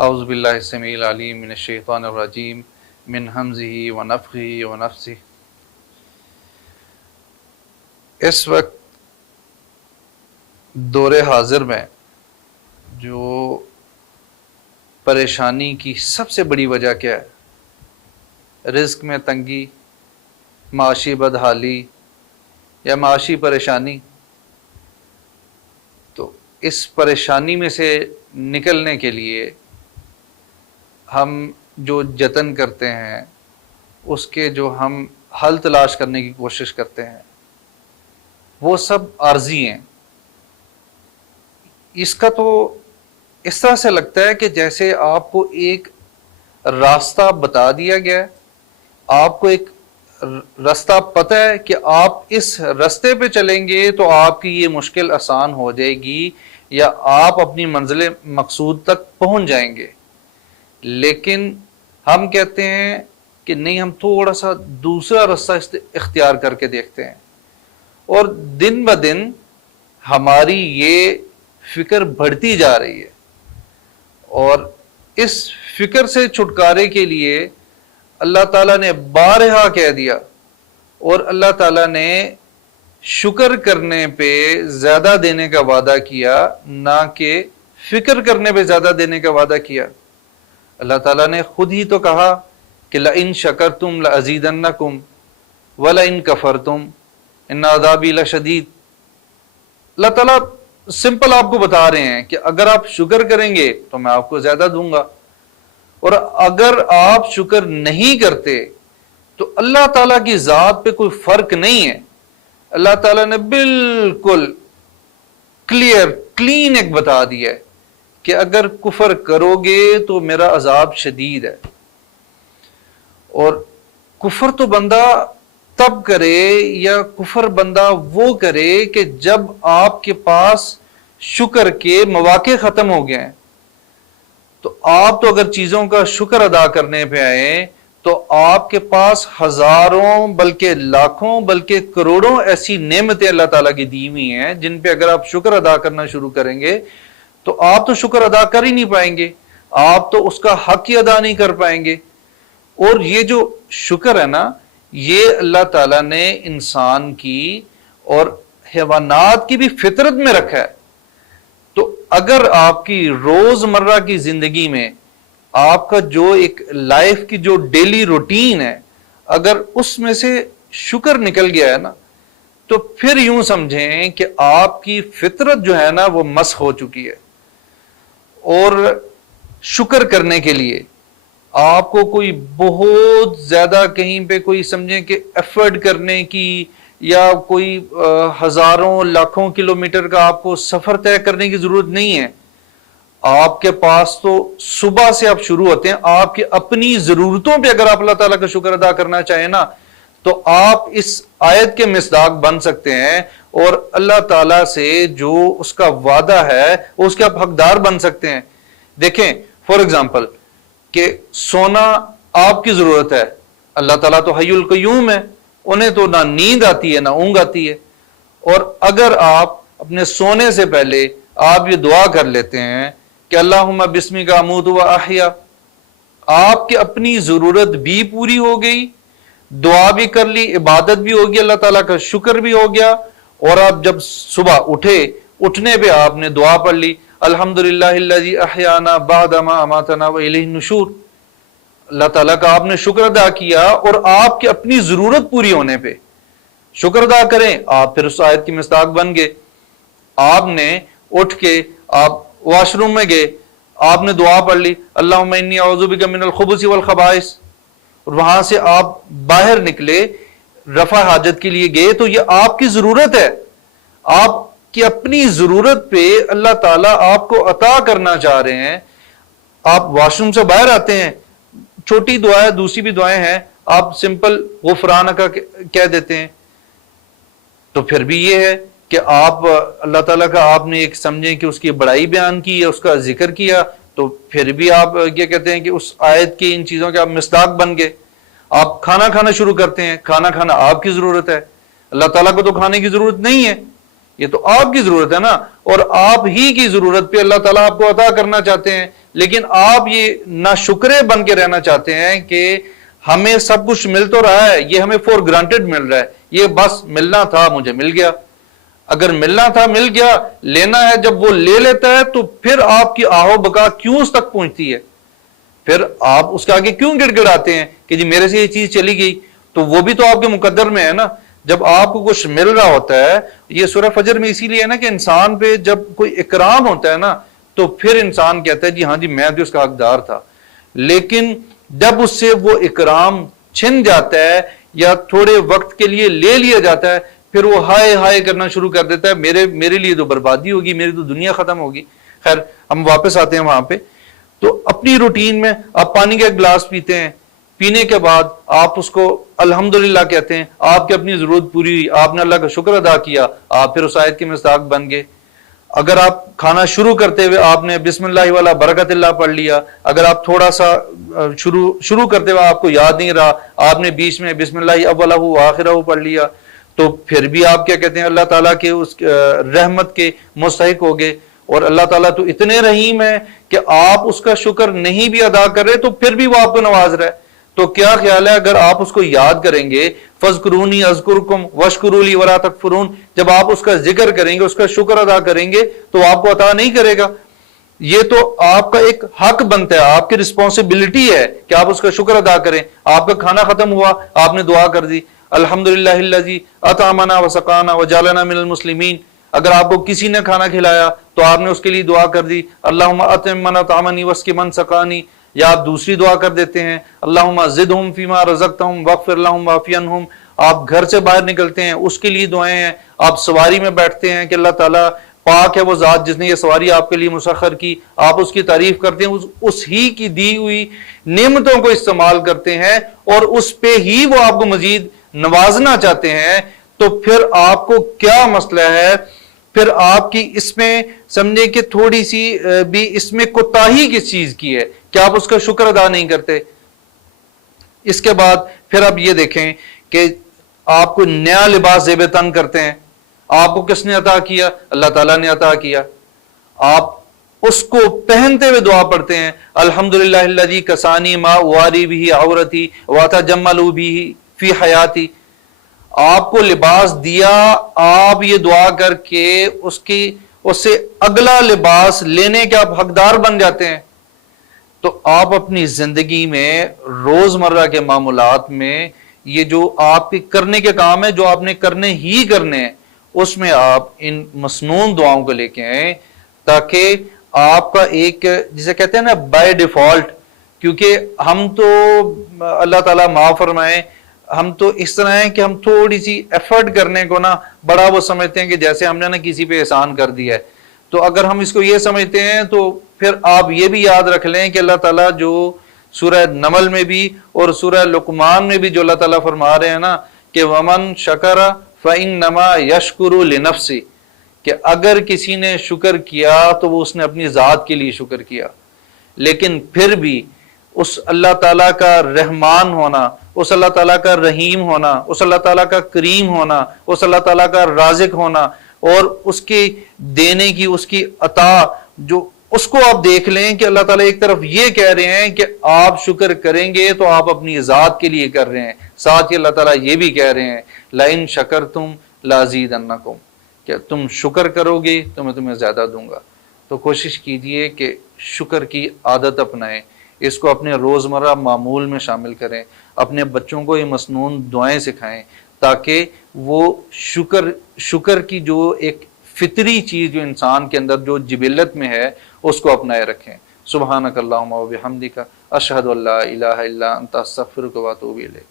اعوذ باللہ السمیع العلیم من الشیطان الرجیم من ہمزہ ونفخہ ونفثہ۔ اس وقت دور حاضر میں جو پریشانی کی سب سے بڑی وجہ کیا ہے؟ رزق میں تنگی، معاشی بدحالی یا معاشی پریشانی۔ تو اس پریشانی میں سے نکلنے کے لیے ہم جو جتن کرتے ہیں، اس کے جو ہم حل تلاش کرنے کی کوشش کرتے ہیں، وہ سب عارضی ہیں۔ اس کا تو اس طرح سے لگتا ہے کہ جیسے آپ کو ایک راستہ بتا دیا گیا ہے، آپ کو ایک راستہ پتہ ہے کہ آپ اس راستے پہ چلیں گے تو آپ کی یہ مشکل آسان ہو جائے گی یا آپ اپنی منزل مقصود تک پہنچ جائیں گے، لیکن ہم کہتے ہیں کہ نہیں، ہم تھوڑا سا دوسرا راستہ اختیار کر کے دیکھتے ہیں، اور دن بہ دن ہماری یہ فکر بڑھتی جا رہی ہے۔ اور اس فکر سے چھٹکارے کے لیے اللہ تعالیٰ نے بارہا کہہ دیا، اور اللہ تعالیٰ نے شکر کرنے پہ زیادہ دینے کا وعدہ کیا، نہ کہ فکر کرنے پہ زیادہ دینے کا وعدہ کیا۔ اللہ تعالیٰ نے خود ہی تو کہا کہ لَإِن شَكَرْتُمْ لَأَزِيدَنَّكُمْ وَلَإِن كَفَرْتُمْ إِنَّ عَذَابِي لَشَدِيدٌ۔ اللہ تعالیٰ سمپل آپ کو بتا رہے ہیں کہ اگر آپ شکر کریں گے تو میں آپ کو زیادہ دوں گا، اور اگر آپ شکر نہیں کرتے تو اللہ تعالیٰ کی ذات پہ کوئی فرق نہیں ہے۔ اللہ تعالیٰ نے بالکل کلین ایک بتا دیا ہے کہ اگر کفر کرو گے تو میرا عذاب شدید ہے۔ اور کفر تو بندہ تب کرے، یا کفر بندہ وہ کرے کہ جب آپ کے پاس شکر کے مواقع ختم ہو گئے ہیں۔ تو آپ تو اگر چیزوں کا شکر ادا کرنے پہ آئے تو آپ کے پاس ہزاروں بلکہ لاکھوں بلکہ کروڑوں ایسی نعمتیں اللہ تعالیٰ کی دی ہوئی ہیں جن پہ اگر آپ شکر ادا کرنا شروع کریں گے تو آپ تو شکر ادا کر ہی نہیں پائیں گے، آپ تو اس کا حق ہی ادا نہیں کر پائیں گے۔ اور یہ جو شکر ہے نا، یہ اللہ تعالیٰ نے انسان کی اور حیوانات کی بھی فطرت میں رکھا ہے۔ تو اگر آپ کی روزمرہ کی زندگی میں آپ کا جو ایک لائف کی جو ڈیلی روٹین ہے، اگر اس میں سے شکر نکل گیا ہے نا، تو پھر یوں سمجھیں کہ آپ کی فطرت جو ہے نا وہ مسخ ہو چکی ہے۔ اور شکر کرنے کے لیے آپ کو کوئی بہت زیادہ کہیں پہ کوئی سمجھیں کہ ایفرٹ کرنے کی، یا کوئی ہزاروں لاکھوں کلومیٹر کا آپ کو سفر طے کرنے کی ضرورت نہیں ہے۔ آپ کے پاس تو صبح سے آپ شروع ہوتے ہیں، آپ کی اپنی ضرورتوں پہ اگر آپ اللہ تعالیٰ کا شکر ادا کرنا چاہیں نا، تو آپ اس آیت کے مصداق بن سکتے ہیں، اور اللہ تعالیٰ سے جو اس کا وعدہ ہے اس کے آپ حقدار بن سکتے ہیں۔ دیکھیں فار ایگزامپل کہ سونا آپ کی ضرورت ہے، اللہ تعالیٰ تو حی القیوم ہے، انہیں تو نہ نیند آتی ہے نہ اونگ آتی ہے، اور اگر آپ اپنے سونے سے پہلے آپ یہ دعا کر لیتے ہیں کہ اللہم بسمک اموت و احیا، آپ کی اپنی ضرورت بھی پوری ہو گئی، دعا بھی کر لی، عبادت بھی ہوگی، اللہ تعالیٰ کا شکر بھی ہو گیا، اور آپ جب صبح اٹھنے پہ آپ نے دعا پڑھ لی الحمدللہ الذی احیانا بعد ما اماتنا والیہ النشور، اللہ تعالیٰ کا آپ نے شکر ادا کیا، اور آپ کی اپنی ضرورت پوری ہونے پہ شکر ادا کریں، آپ پھر اس آیت کی مصداق بن گئے۔ آپ نے اٹھ کے آپ واش روم میں گئے، آپ نے دعا پڑھ لی اللہم انی اعوذ بک من الخبث والخبائث، اور وہاں سے آپ باہر نکلے رفع حاجت کے لیے گئے، تو یہ آپ کی ضرورت ہے، آپ کی اپنی ضرورت پہ اللہ تعالیٰ آپ کو عطا کرنا چاہ رہے ہیں۔ آپ واش روم سے باہر آتے ہیں، چھوٹی دعا ہے، دوسری بھی دعائیں ہیں، آپ سمپل غفرانک کا کہہ دیتے ہیں، تو پھر بھی یہ ہے کہ آپ اللہ تعالیٰ کا آپ نے ایک سمجھیں کہ اس کی بڑائی بیان کی ہے، اس کا ذکر کیا، تو پھر بھی آپ یہ کہتے ہیں کہ اس آیت کی ان چیزوں کے آپ مصداق بن گئے۔ آپ کھانا کھانا شروع کرتے ہیں، کھانا کھانا آپ کی ضرورت ہے، اللہ تعالیٰ کو تو کھانے کی ضرورت نہیں ہے، یہ تو آپ کی ضرورت ہے نا، اور آپ ہی کی ضرورت پہ اللہ تعالیٰ آپ کو عطا کرنا چاہتے ہیں، لیکن آپ یہ ناشکرے بن کے رہنا چاہتے ہیں کہ ہمیں سب کچھ مل تو رہا ہے، یہ ہمیں فور گرانٹیڈ مل رہا ہے، یہ بس ملنا تھا مجھے مل گیا۔ اگر ملنا تھا مل گیا، لینا ہے جب وہ لے لیتا ہے تو پھر آپ کی آہو بکا کیوں اس تک پہنچتی ہے؟ پھر آپ اس کے آگے کیوں گڑ گڑاتے ہیں کہ جی میرے سے یہ چیز چلی گئی؟ تو وہ بھی تو آپ کے مقدر میں ہے نا۔ جب آپ کو کچھ مل رہا ہوتا ہے، یہ سورہ فجر میں اسی لیے ہے نا کہ انسان پہ جب کوئی اکرام ہوتا ہے نا تو پھر انسان کہتا ہے جی ہاں جی میں بھی اس کا حقدار تھا، لیکن جب اس سے وہ اکرام چھن جاتا ہے یا تھوڑے وقت کے لیے لے لیا جاتا ہے، پھر وہ ہائے ہائے کرنا شروع کر دیتا ہے، میرے لیے تو بربادی ہوگی، میری تو دنیا ختم ہوگی۔ خیر ہم واپس آتے ہیں وہاں پہ۔ تو اپنی روٹین میں آپ پانی کا ایک گلاس پیتے ہیں، پینے کے بعد آپ اس کو الحمدللہ کہتے ہیں، آپ کی اپنی ضرورت پوری ہوئی، آپ نے اللہ کا شکر ادا کیا، آپ پھر اس آیت کے مصداق بن گئے۔ اگر آپ کھانا شروع کرتے ہوئے آپ نے بسم اللہ والا برکت اللہ پڑھ لیا، اگر آپ تھوڑا سا شروع کرتے ہوئے آپ کو یاد نہیں رہا، آپ نے بیچ میں بسم اللہ اولہ و آخرہ پڑھ لیا، تو پھر بھی آپ کیا کہتے ہیں اللہ تعالیٰ کے اس رحمت کے مستحق ہو گئے۔ اور اللہ تعالیٰ تو اتنے رحیم ہے کہ آپ اس کا شکر نہیں بھی ادا کر رہے تو پھر بھی وہ آپ کو نواز رہا ہے۔ تو کیا خیال ہے اگر آپ اس کو یاد کریں گے، فَاذْكُرُونِي أَذْكُرْكُمْ وَاشْكُرُوا لِي وَلَا تَكْفُرُونَ، جب آپ اس کا ذکر کریں گے، اس کا شکر ادا کریں گے تو آپ کو عطا نہیں کرے گا۔ یہ تو آپ کا ایک حق بنتا ہے، آپ کی رسپانسبلٹی ہے کہ آپ اس کا شکر ادا کریں۔ آپ کا کھانا ختم ہوا، آپ نے دعا کر دی، الحمدللہ الذی اطعمنا وسقانا وجعلنا من المسلمین۔ اگر آپ کو کسی نے کھانا کھلایا تو آپ نے اس کے لیے دعا کر دی، اللہم اطعم من اطعمنی واسق من سقانی، یا آپ دوسری دعا کر دیتے ہیں، اللہم زدہم فیما رزقتہم واغفر لہم واعف عنہم۔ آپ گھر سے باہر نکلتے ہیں اس کے لیے دعائیں ہیں، آپ سواری میں بیٹھتے ہیں کہ اللہ تعالیٰ پاک ہے وہ ذات جس نے یہ سواری آپ کے لیے مسخر کی، آپ اس کی تعریف کرتے ہیں، اس ہی کی دی ہوئی نعمتوں کو استعمال کرتے ہیں اور اس پہ ہی وہ آپ کو مزید نوازنا چاہتے ہیں، تو پھر آپ کو کیا مسئلہ ہے؟ پھر آپ کی اس میں سمجھے کہ تھوڑی سی بھی اس میں کوتاہی کس چیز کی ہے کہ آپ اس کا شکر ادا نہیں کرتے۔ اس کے بعد پھر آپ یہ دیکھیں کہ آپ کو نیا لباس زیب تن کرتے ہیں، آپ کو کس نے عطا کیا؟ اللہ تعالیٰ نے عطا کیا۔ آپ اس کو پہنتے ہوئے دعا پڑھتے ہیں، الحمدللہ الذی کسانی ما اواری بھی عورتی واتجمل بھی فی حیاتی۔ آپ کو لباس دیا، آپ یہ دعا کر کے اس سے اگلا لباس لینے کے آپ حقدار بن جاتے ہیں۔ تو آپ اپنی زندگی میں روزمرہ کے معاملات میں یہ جو آپ کے کرنے کے کام ہے، جو آپ نے کرنے ہی کرنے ہیں، اس میں آپ ان مسنون دعاؤں کو لے کے آئیں، تاکہ آپ کا ایک جسے کہتے ہیں نا بائی ڈیفالٹ، کیونکہ ہم تو اللہ تعالیٰ معاف فرمائے، ہم تو اس طرح ہیں کہ ہم تھوڑی سی ایفرٹ کرنے کو نا بڑا وہ سمجھتے ہیں کہ جیسے ہم نے نا کسی پہ احسان کر دیا ہے۔ تو اگر ہم اس کو یہ سمجھتے ہیں تو پھر آپ یہ بھی یاد رکھ لیں کہ اللہ تعالیٰ جو سورہ نمل میں بھی اور سورہ لقمان میں بھی جو اللہ تعالیٰ فرما رہے ہیں نا کہ ومن شکر فإنما یشکر لنفسہ، کہ اگر کسی نے شکر کیا تو وہ اس نے اپنی ذات کے لیے شکر کیا، لیکن پھر بھی اس اللہ تعالیٰ کا رحمان ہونا، اس اللہ تعالیٰ کا رحیم ہونا، اس اللہ تعالیٰ کا کریم ہونا، اس اللہ تعالیٰ کا رازق ہونا، اور اس کی دینے کی اس کی عطا، جو اس کو آپ دیکھ لیں کہ اللہ تعالیٰ ایک طرف یہ کہہ رہے ہیں کہ آپ شکر کریں گے تو آپ اپنی ذات کے لیے کر رہے ہیں، ساتھ ہی اللہ تعالیٰ یہ بھی کہہ رہے ہیں لَإِن شَكَرْتُمْ لَأَزِيدَنَّكُمْ، کہ تم شکر کرو گے تو میں تمہیں زیادہ دوں گا۔ تو کوشش کیجئے کہ شکر کی عادت اپنائیں، اس کو اپنے روزمرہ معمول میں شامل کریں، اپنے بچوں کو یہ مسنون دعائیں سکھائیں، تاکہ وہ شکر کی جو ایک فطری چیز جو انسان کے اندر جو جبلت میں ہے اس کو اپنائے رکھیں۔ سبحانک اللہم و بحمدک، اشہد ان لا الہ الا انت، استغفرک و اتوب الیک۔